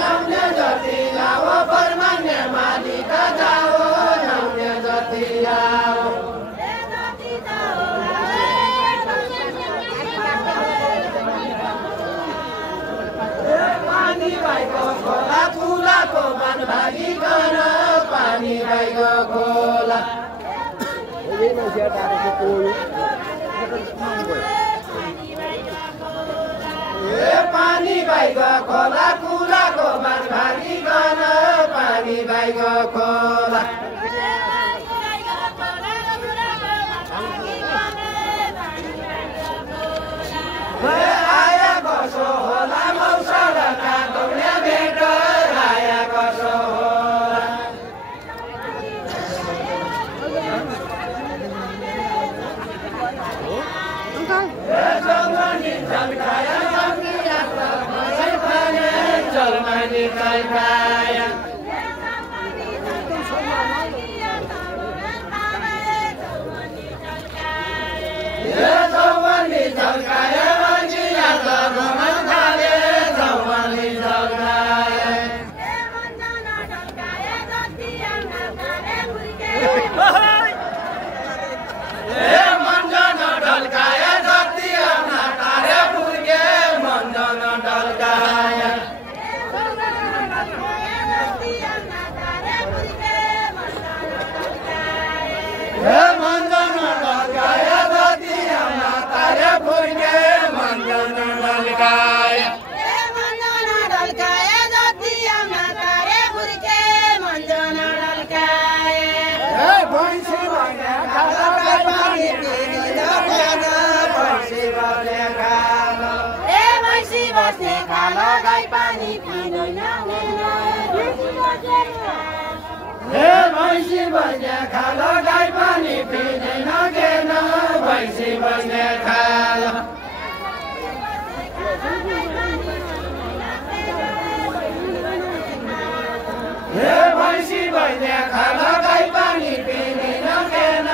लाउने जति लाओ परमान्य मालिक जाओ लाउने जति लाओ पानी भएको खोला ठुलाको मन भागिकन पानी भएको खोला पानी भएको खोला कुलाको मन भागिकन पानी भएको खोला आया कसो होला मौसम काँदौले भेट आया कसो होला जमनी झल्काया जलमनी झल्काया जौवनी झल्काया मनिया जगमन थाले जौवनी झल्काया मन्जन ढल्काया जति आउना तारे फुर्के मन्जन ढल्काया मन्जन ढल्काया जति आउना तारे फुर्के मन्जन ढल्काया भैँसी भने खाला पानी भैँसी बस्ने खाला गाई पानी पिँदैन भैँसी बस्ने खाला गाई पानी पिँदैन केन भैँसी बस्ने खाला भैँसी बस्ने खाला गाई पानी पिँदैन केन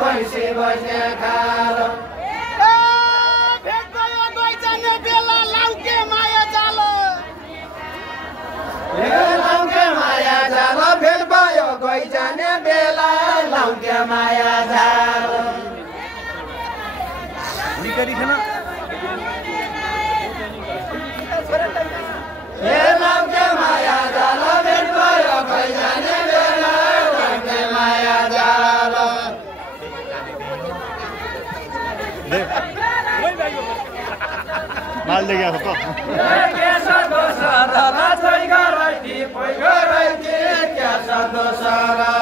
भैँसी बस्ने खाला लाउके माया जाल भेट भयो गई जाने बेला लाउके माया जाल लाउके माया जाल भेट भयो गई जाने बेला लाउके माया जाल माल ले गया तो कैसा दोसरा राजै गराइती पै गराइती कैसा दोसरा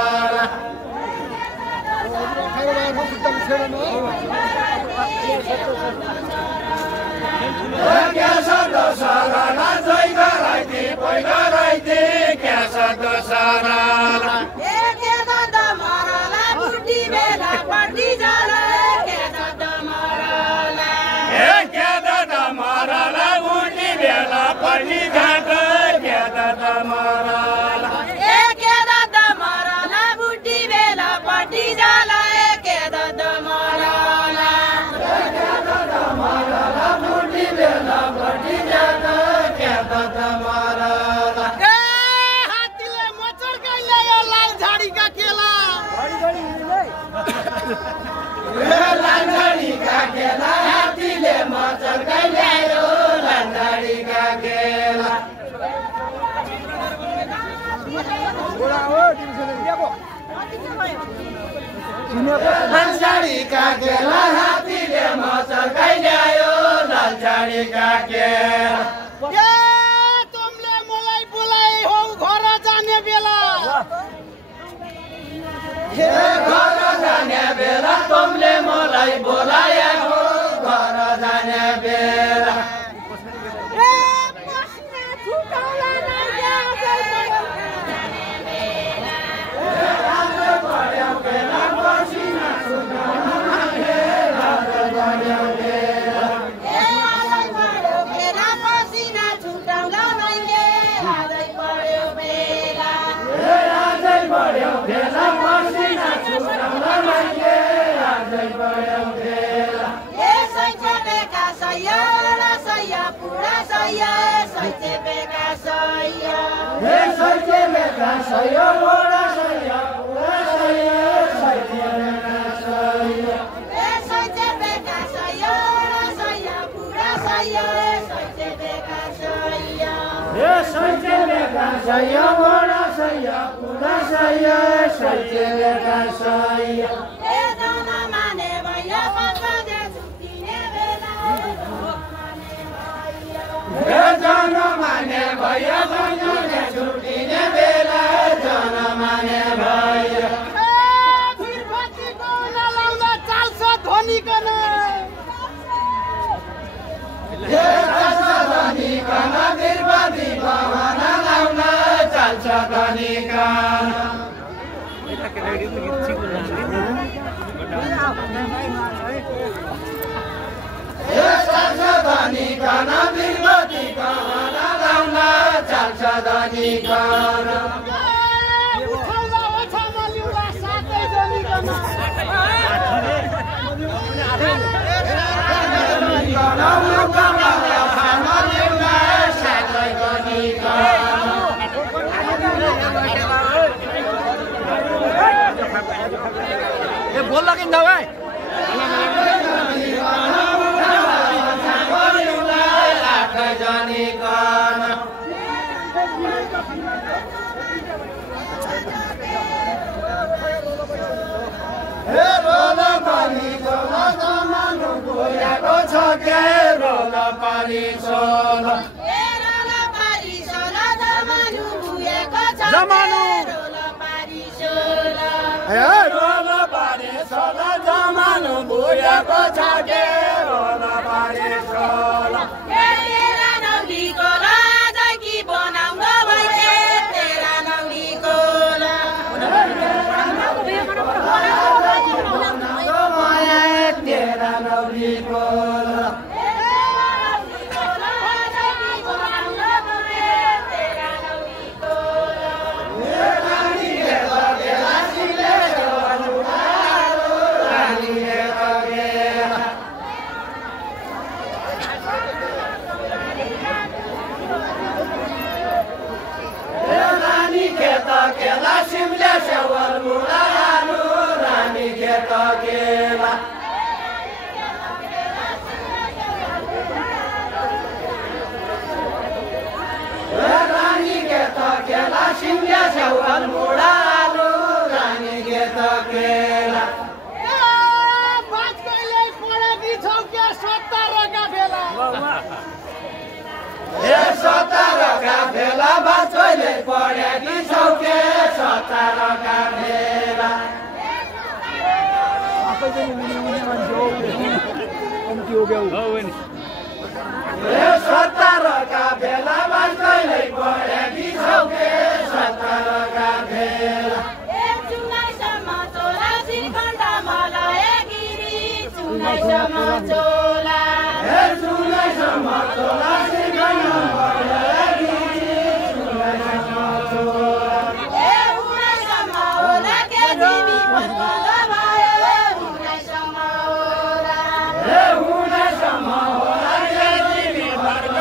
कैसा दोसरा राजै गराइती पै गराइती कैसा दोसरा के दादा मरला बुटी बेला पटी जाला कैसा दमरला के दादा मरला बुटी बेला पटी घाट के दादा मरला के दादा मरला बुटी बेला पटी जाला के दादा मरला के दादा मरला बुटी बेला पटी जाला के दादा मरला हातीले मचर गइले यो लाल झाडी का केला लाल झाडी का केला हातीले मचर गइले यो लाल झाडी का केला लाल झाडी का केला हातीले मचर गइले यो लाल झाडी का केला तुमले मलाई बोलाई हो घर जाने बेला घर जाने बेला तुमले मलाई बोलाया हो घर जाने बेला Saya, puras saya, saya CPK saya. सय घोडा सय पुरा सय सैते बेका सय ए सैते बेका सय सय पुरा सय सैते बेका सय ए सैते बेका सय घोडा सय पुरा सय सैते बेका सय ए जन माने भयो पछाडे छुटिने बेला ए जन माने भयो पछाडे छुटिने बेला जन माने भयो वीरपतिको नलाउँदा चाल्छ धनीकन ए चाल्छ धनीकन वीरपति भवन लाउन चाल्छ धनीकन ए चाल्छ धनीकन वीरपति भवन लाउन चाल्छ धनीकन उठाउँदा ओछामा लिउँदा सातै धनीकन बोल लगे दवाई जमानु जमानु बुढाको छ के रोला पारी सोला तेरा नौलीको राजा कि बनाउँदो भइले तेरा नौलीको तेरा नौलीको केला सिमले सेवल मुला आलु रानी खेत केला रानी खेत केला सिमले सेवल मुला आलु रानी खेत केला बाजकैले पढेकी छौ के 17 का बेला ए 17 का बेला बाजकैले पढेकी छौ के 17 का बेला ए 17 का बेला बाजकैले पढेकी छौ के 17 का बेला ए चुनाइसम्म चोला श्रीखण्ड मलाई गिरी चुनाइसम्म चोला ए चुनाइसम्म चोला श्रीखण्ड मलाई गिरी चुनाइसम्म चोला ए उनाइसम्म होला के तिमी फर्कँदा भयो उनाइसम्म होला ए उनाइसम्म होला के तिमी फर्कँदा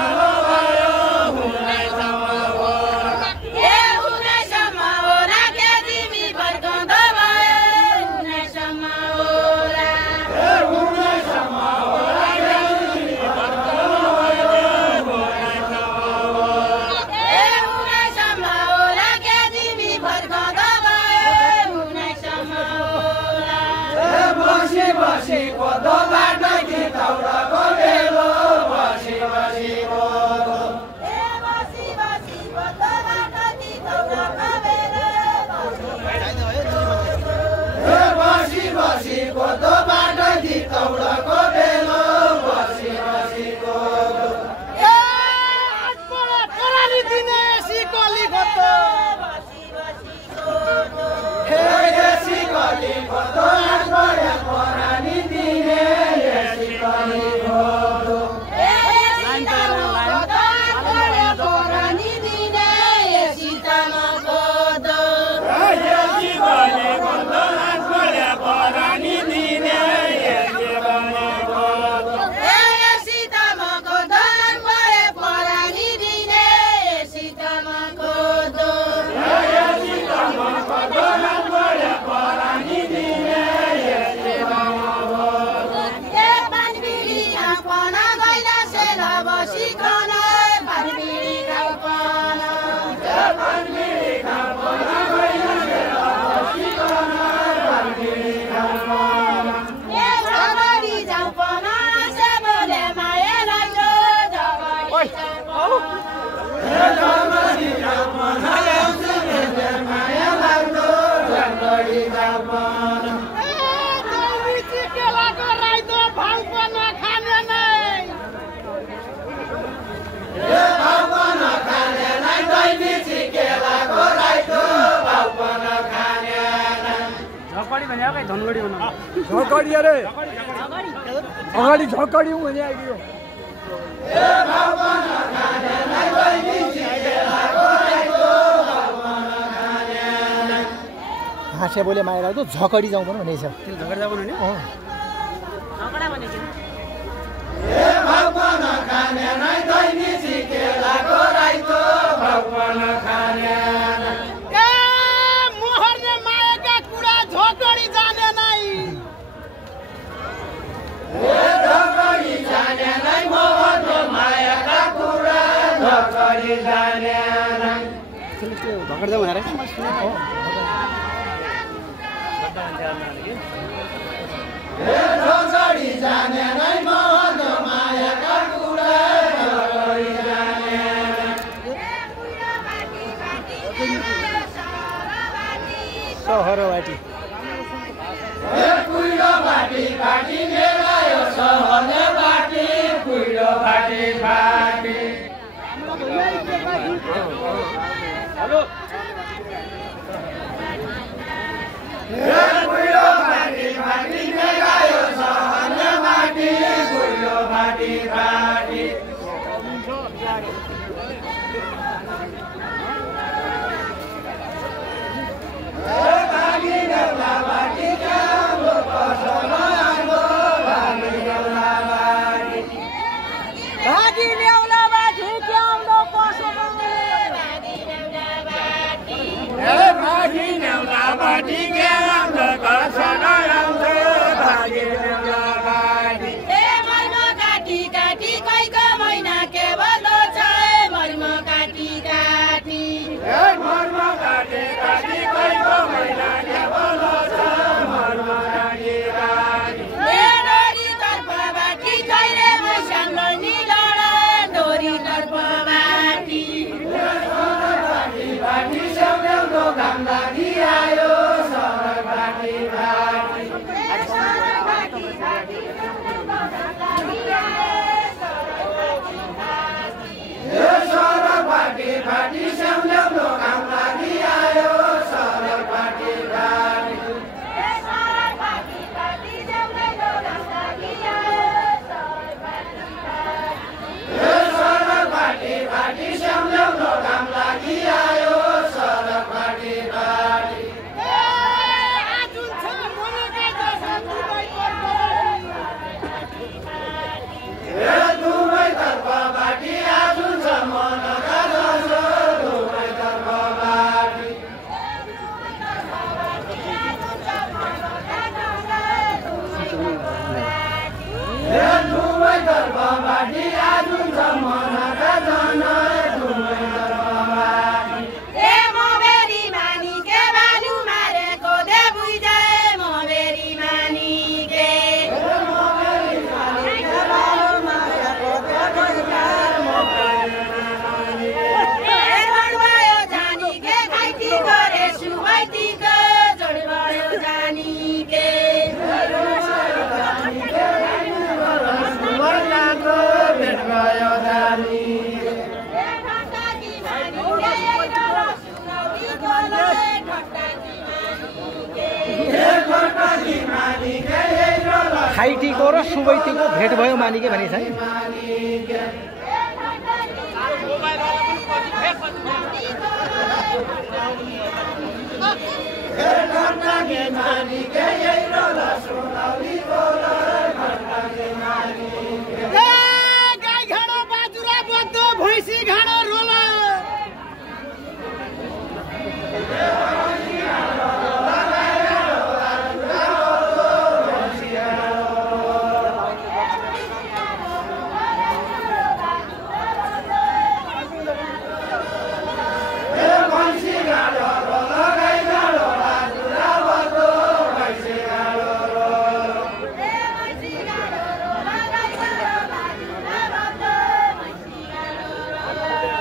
झकडी अरे अगाडि झकडी भने आइदियो हाँसे बोले माया त झकडी जाउँ पनि भनेछ झकडी जाउँ भने झगडा भनेको झकडी जाउँ भनेर सहरवाटी खाइटीको र सुबैतीको भेट भयो मानिके भनेछ है सय